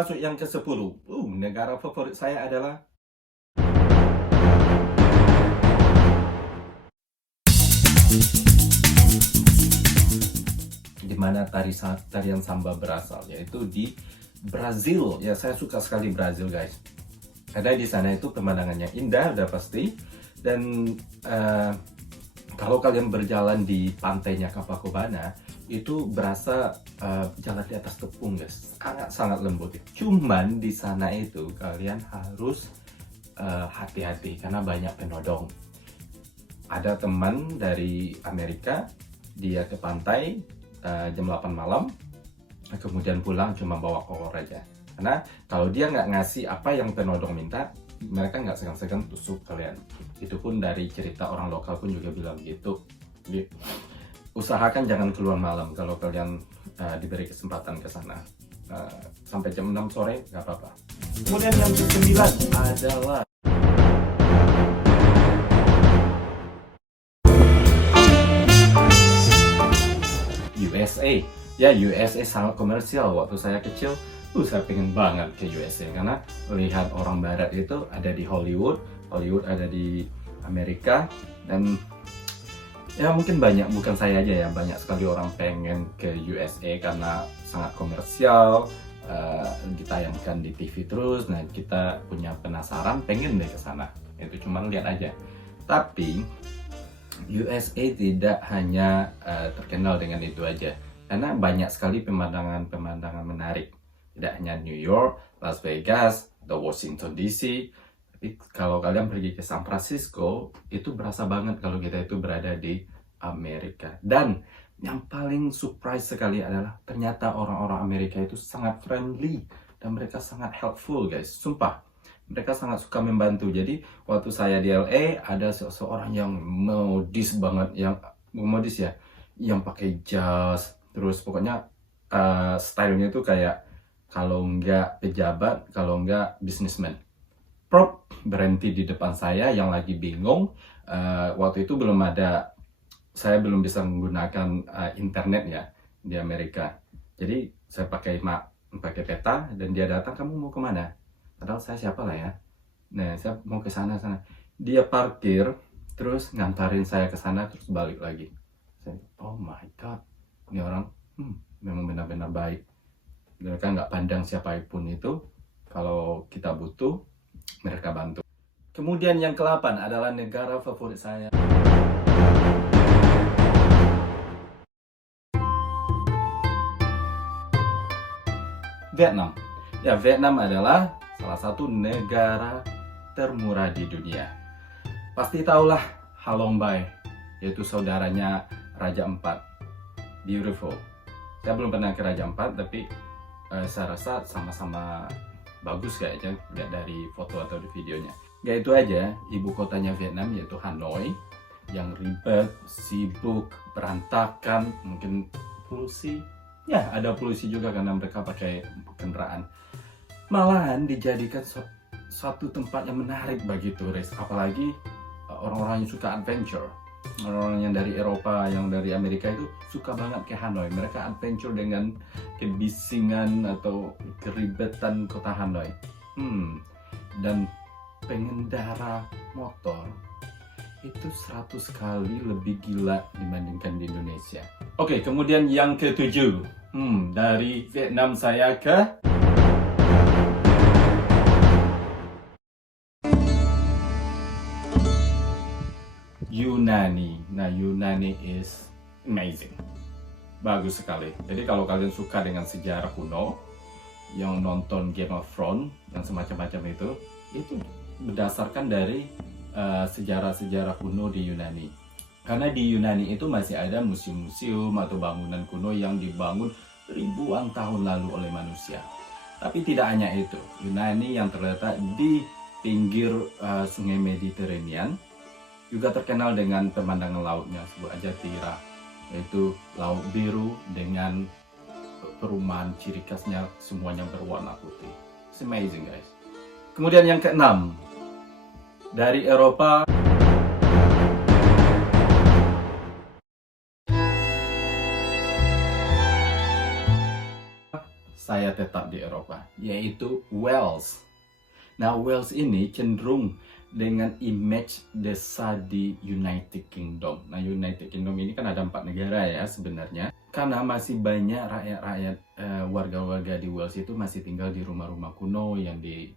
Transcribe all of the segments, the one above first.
masuk yang ke-10. Negara favorit saya adalah di mana tarian samba berasal, yaitu di Brazil. Ya, saya suka sekali Brazil, guys. Karena di sana itu pemandangannya indah, udah pasti. Dan kalau kalian berjalan di pantainya Copacabana, itu berasa jalan di atas tepung, guys. Sangat lembut. Cuman di sana itu kalian harus hati-hati karena banyak penodong. Ada teman dari Amerika, dia ke pantai jam 8 malam, kemudian pulang cuma bawa kolor aja. Karena kalau dia nggak ngasih apa yang penodong minta, mereka nggak segan-segan tusuk kalian. Itu pun dari cerita orang lokal pun juga bilang gitu. Jadi, usahakan jangan keluar malam kalau kalian diberi kesempatan ke sana. Sampai jam 6 sore nggak apa-apa. Kemudian yang ke-9 adalah USA. Ya, USA sangat komersial. Waktu saya kecil, saya pengen banget ke USA karena melihat orang barat itu ada di Hollywood ada di Amerika, dan ya mungkin banyak, bukan saya aja ya, banyak sekali orang pengen ke USA karena sangat komersial, ditayangkan di TV terus. Nah, kita punya penasaran, pengen deh ke sana. Itu cuman lihat aja. Tapi USA tidak hanya terkenal dengan itu aja, karena banyak sekali pemandangan-pemandangan menarik. Tidak hanya New York, Las Vegas, atau Washington DC. Tapi kalau kalian pergi ke San Francisco, itu berasa banget kalau kita itu berada di Amerika. Dan yang paling surprise sekali adalah ternyata orang-orang Amerika itu sangat friendly dan mereka sangat helpful, guys. Sumpah, mereka sangat suka membantu. Jadi waktu saya di LA, ada seseorang yang modis banget, yang modis ya, yang pakai jas, terus pokoknya stylenya itu kayak kalau nggak pejabat, kalau nggak businessman. Prop berhenti di depan saya yang lagi bingung. Waktu itu saya belum bisa menggunakan internet ya di Amerika. Jadi saya pakai peta, dan dia datang, kamu mau kemana? Padahal saya siapa lah ya. Nah, saya mau ke sana. Dia parkir, terus ngantarin saya ke sana, terus balik lagi. Saya, oh my god, ini orang memang benar-benar baik. Mereka nggak pandang siapapun itu, kalau kita butuh, mereka bantu. Kemudian yang ke-8 adalah negara favorit saya. Vietnam. Ya, Vietnam adalah salah satu negara termurah di dunia. Pasti tahulah Halong Bay, yaitu saudaranya Raja Ampat. Beautiful. Saya belum pernah ke Raja Ampat, tapi saya rasa sama-sama bagus kayaknya, lihat dari foto atau di videonya. Gak itu aja, ibu kotanya Vietnam yaitu Hanoi, yang ribet, sibuk, berantakan, mungkin polusi. Ya, ada polusi juga karena mereka pakai kendaraan. Malahan dijadikan suatu tempat yang menarik bagi turis, apalagi orang-orang yang suka adventure. Orang-orang yang dari Eropa, yang dari Amerika itu suka banget ke Hanoi. Mereka adventure dengan kebisingan atau keribetan kota Hanoi. Dan pengendara motor itu 100 kali lebih gila dibandingkan di Indonesia. Oke, kemudian yang ke-7. Dari Vietnam saya ke Yunani. Nah, Yunani is amazing. Bagus sekali. Jadi kalau kalian suka dengan sejarah kuno, yang nonton Game of Thrones, yang semacam-macam itu berdasarkan dari sejarah-sejarah kuno di Yunani. Karena di Yunani itu masih ada museum-museum atau bangunan kuno yang dibangun ribuan tahun lalu oleh manusia. Tapi tidak hanya itu, Yunani yang terletak di pinggir sungai Mediterranean juga terkenal dengan pemandangan lautnya, sebut aja Tira, yaitu laut biru dengan perumahan ciri khasnya semuanya berwarna putih. It's amazing, guys. Kemudian yang ke-6, dari Eropa, saya tetap di Eropa, yaitu Wales. Nah, Wales ini cenderung dengan image desa di United Kingdom. Nah, United Kingdom ini kan ada 4 negara ya sebenarnya. Karena masih banyak rakyat-rakyat, warga-warga di Wales itu masih tinggal di rumah-rumah kuno yang di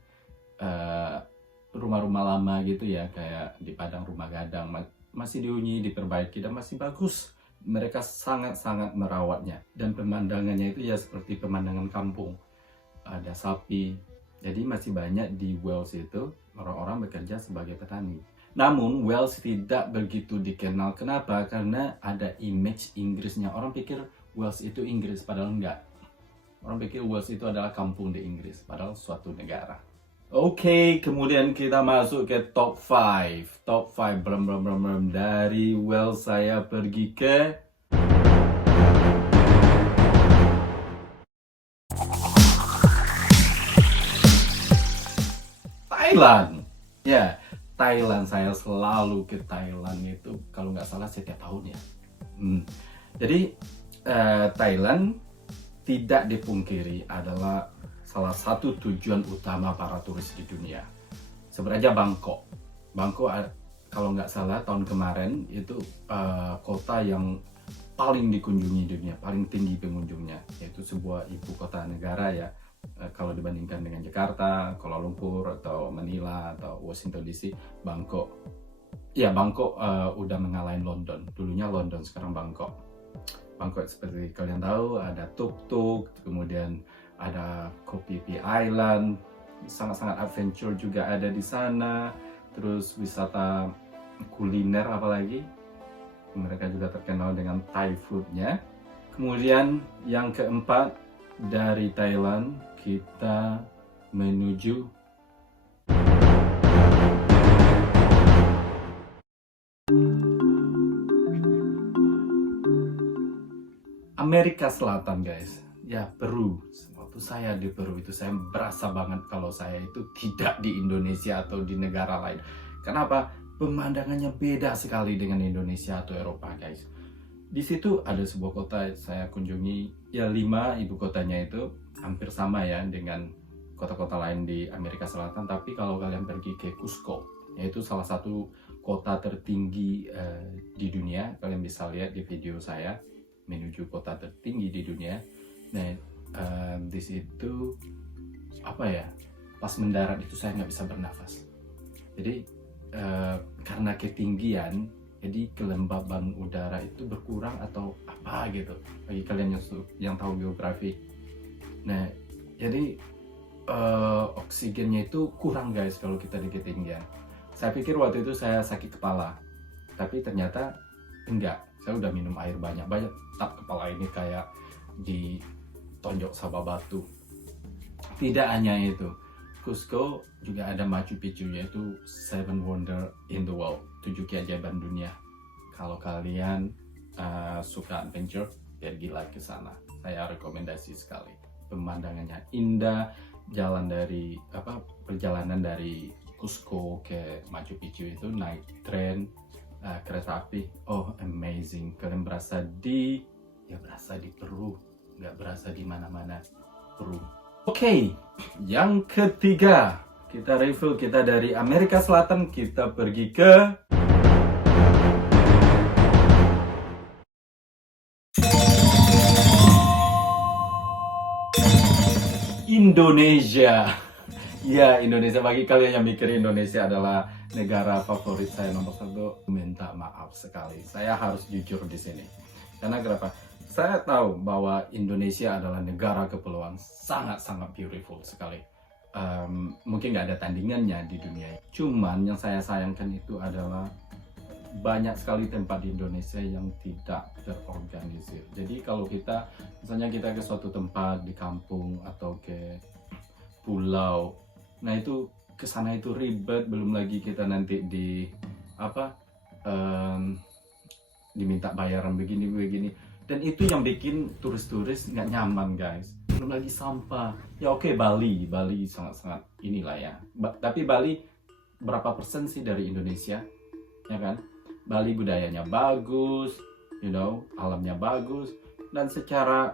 rumah-rumah lama gitu ya, kayak di padang rumah gadang, masih dihuni, diperbaiki, dan masih bagus. Mereka sangat-sangat merawatnya. Dan pemandangannya itu ya seperti pemandangan kampung. Ada sapi. Jadi masih banyak di Wales itu orang-orang bekerja sebagai petani. Namun Wales tidak begitu dikenal. Kenapa? Karena ada image Inggrisnya. Orang pikir Wales itu Inggris, padahal enggak. Orang pikir Wales itu adalah kampung di Inggris, padahal suatu negara. Oke, kemudian kita masuk ke top 5. Top 5 dari Wales saya pergi ke Thailand. Ya, Thailand, saya selalu ke Thailand itu kalau nggak salah setiap tahun ya. Jadi Thailand tidak dipungkiri adalah salah satu tujuan utama para turis di dunia. Sebenarnya Bangkok kalau nggak salah tahun kemarin itu kota yang paling dikunjungi di dunia, paling tinggi pengunjungnya, yaitu sebuah ibu kota negara ya. Kalau dibandingkan dengan Jakarta, Kuala Lumpur, atau Manila, atau Washington DC, Bangkok udah mengalahin London. Dulunya London, sekarang Bangkok. Bangkok seperti kalian tahu ada tuk-tuk, kemudian ada Koh Phi Phi Island, sangat-sangat adventure juga ada di sana. Terus wisata kuliner apalagi, mereka juga terkenal dengan Thai foodnya. Kemudian yang keempat, dari Thailand kita menuju Amerika Selatan, guys. Ya, Peru. Waktu saya di Peru itu saya berasa banget kalau saya itu tidak di Indonesia atau di negara lain. Kenapa? Pemandangannya beda sekali dengan Indonesia atau Eropa, guys. Di situ ada sebuah kota saya kunjungi, ya 5 ibu kotanya itu hampir sama ya dengan kota-kota lain di Amerika Selatan. Tapi kalau kalian pergi ke Cusco, yaitu salah satu kota tertinggi di dunia, kalian bisa lihat di video saya menuju kota tertinggi di dunia. Nah, di situ apa ya? Pas mendarat itu saya nggak bisa bernafas. Jadi karena ketinggian, jadi kelembaban udara itu berkurang atau apa gitu. Bagi kalian yang tahu geografi. Nah, jadi oksigennya itu kurang, guys, kalau kita di ketinggian. Saya pikir waktu itu saya sakit kepala, tapi ternyata enggak. Saya udah minum air banyak-banyak, tak kepala ini kayak ditonjok sama batu. Tidak hanya itu, Cusco juga ada Machu Picchu, yaitu 7 Wonder in the World, 7 keajaiban dunia. Kalau kalian suka adventure, pergilah ke sana. Saya rekomendasi sekali. Pemandangannya indah, perjalanan dari Cusco ke Machu Picchu itu naik tren, kereta api. Oh, amazing. Kalian berasa di Peru, nggak berasa di mana-mana Peru. Oke, yang ketiga, kita review, kita dari Amerika Selatan, kita pergi ke Indonesia. Ya, Indonesia. Bagi kalian yang mikir Indonesia adalah negara favorit saya nomor 1, minta maaf sekali. Saya harus jujur di sini. Karena kenapa? Saya tahu bahwa Indonesia adalah negara kepulauan sangat-sangat beautiful sekali. Mungkin nggak ada tandingannya di dunia. Cuman yang saya sayangkan itu adalah banyak sekali tempat di Indonesia yang tidak terorganisir. Jadi kalau misalnya kita ke suatu tempat di kampung atau ke pulau, nah itu kesana itu ribet, belum lagi kita nanti diminta bayaran begini, dan itu yang bikin turis-turis nggak nyaman, guys. Belum lagi sampah. Ya oke, Bali sangat-sangat inilah ya. Tapi Bali berapa persen sih dari Indonesia, ya kan? Bali budayanya bagus, alamnya bagus, dan secara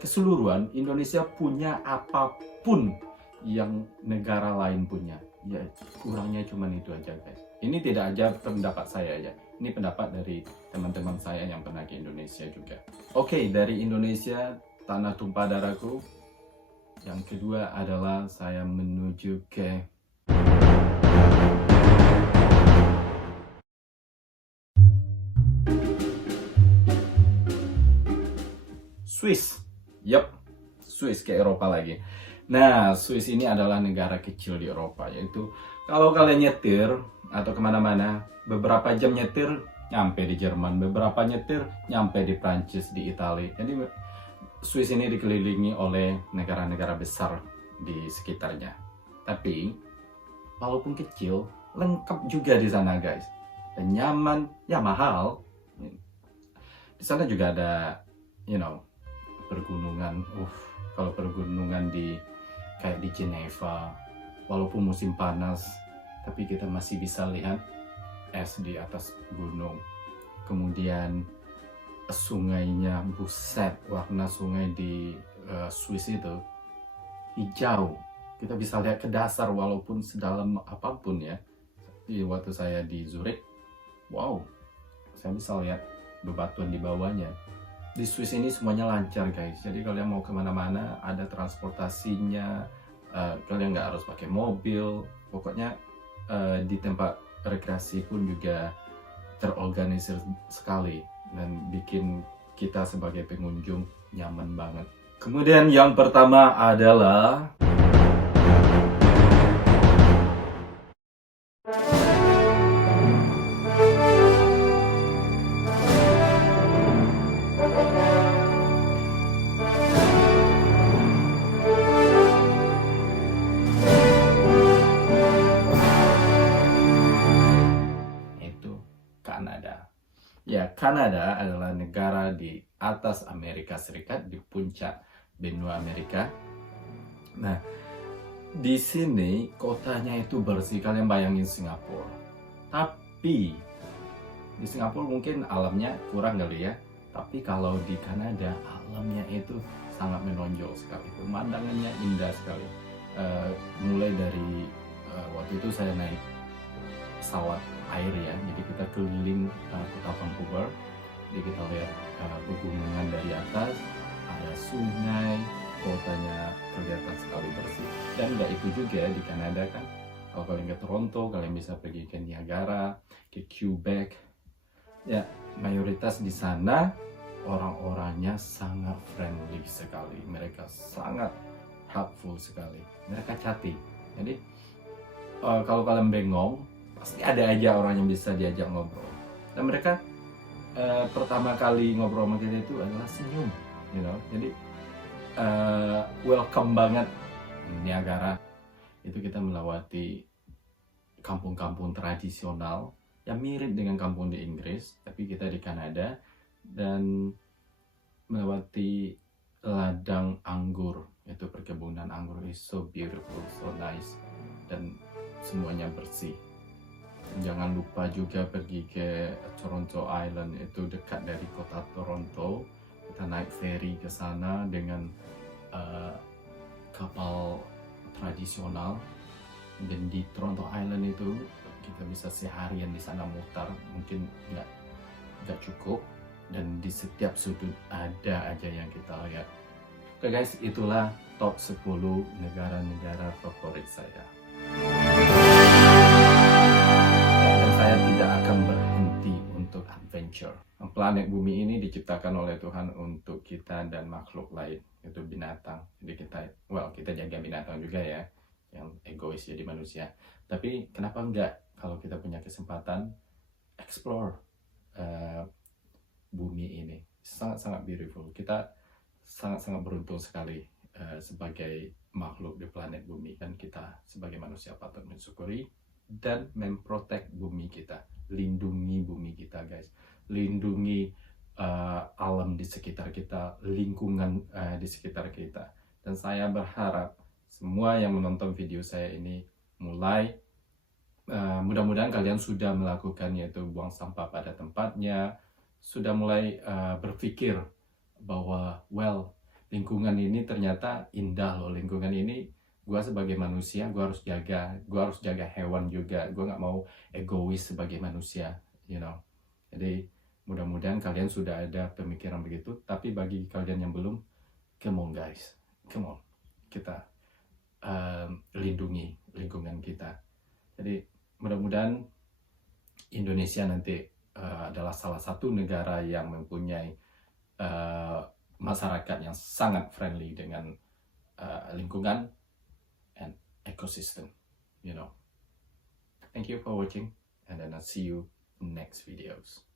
keseluruhan Indonesia punya apapun yang negara lain punya. Ya kurangnya cuma itu aja guys. Ini tidak aja pendapat saya ya. Ini pendapat dari teman-teman saya yang pernah ke Indonesia juga. Oke, dari Indonesia, tanah tumpah darahku. Yang kedua adalah saya menuju ke Swiss. Yup, Swiss ke Eropa lagi. Nah, Swiss ini adalah negara kecil di Eropa, yaitu kalau kalian nyetir atau kemana-mana, beberapa jam nyetir nyampe di Jerman, beberapa nyetir nyampe di Prancis, di Italia. Jadi Swiss ini dikelilingi oleh negara-negara besar di sekitarnya. Tapi walaupun kecil, lengkap juga di sana guys. Dan nyaman, ya mahal. Di sana juga ada, pergunungan. Kalau pergunungan kayak di Geneva, walaupun musim panas, tapi kita masih bisa lihat es di atas gunung. Kemudian sungainya, buset, warna sungai di Swiss itu hijau. Kita bisa lihat ke dasar walaupun sedalam apapun ya. Waktu saya di Zurich, wow, saya bisa lihat bebatuan di bawahnya. Di Swiss ini semuanya lancar guys, jadi kalian mau kemana-mana ada transportasinya, kalian nggak harus pakai mobil, pokoknya di tempat rekreasi pun juga terorganisir sekali dan bikin kita sebagai pengunjung nyaman banget. Kemudian yang pertama adalah Kanada. Ya, Kanada adalah negara di atas Amerika Serikat, di puncak benua Amerika. Nah, di sini kotanya itu bersih, kalian bayangin Singapura. Tapi di Singapura mungkin alamnya kurang kali ya. Tapi kalau di Kanada alamnya itu sangat menonjol sekali, pemandangannya indah sekali. Mulai dari waktu itu saya naik pesawat air ya, jadi kita keliling kota Vancouver, jadi kita lihat pegunungan dari atas, ada sungai, kotanya kelihatan sekali bersih. Dan nggak itu juga di Kanada kan, kalau kalian ke Toronto, kalian bisa pergi ke Niagara, ke Quebec. Ya, mayoritas di sana orang-orangnya sangat friendly sekali, mereka sangat helpful sekali, mereka chatty. Jadi kalau kalian bengong, pasti ada aja orang yang bisa diajak ngobrol. Dan mereka pertama kali ngobrol sama kita itu adalah senyum, Jadi welcome banget. Niagara itu kita melewati kampung-kampung tradisional yang mirip dengan kampung di Inggris, tapi kita di Kanada, dan melewati ladang anggur, itu perkebunan anggur, is so beautiful, so nice, dan semuanya bersih. Jangan lupa juga pergi ke Toronto Island, itu dekat dari kota Toronto. Kita naik ferry ke sana dengan kapal tradisional, dan di Toronto Island itu kita bisa seharian di sana mutar, mungkin nggak cukup, dan di setiap sudut ada aja yang kita lihat. Oke guys, itulah top 10 negara-negara favorit saya. Saya tidak akan berhenti untuk adventure. Planet bumi ini diciptakan oleh Tuhan untuk kita dan makhluk lain, yaitu binatang. Jadi kita jaga binatang juga ya, yang egois jadi manusia. Tapi kenapa enggak kalau kita punya kesempatan explore bumi ini? Sangat-sangat beautiful. Kita sangat-sangat beruntung sekali sebagai makhluk di planet bumi, dan kita sebagai manusia patut mensyukuri dan memprotek bumi kita, lindungi bumi kita guys, lindungi alam di sekitar kita, lingkungan di sekitar kita. Dan saya berharap semua yang menonton video saya ini mudah-mudahan kalian sudah melakukan, yaitu buang sampah pada tempatnya, sudah mulai berpikir bahwa lingkungan ini ternyata indah loh. Lingkungan ini gue sebagai manusia gue harus jaga hewan juga. Gue nggak mau egois sebagai manusia, you know. Jadi mudah-mudahan kalian sudah ada pemikiran begitu. Tapi bagi kalian yang belum, come on guys, come on, kita lindungi lingkungan kita. Jadi mudah-mudahan Indonesia nanti adalah salah satu negara yang mempunyai masyarakat yang sangat friendly dengan lingkungan and ecosystem, you know. Thank you for watching, and then I'll see you next videos.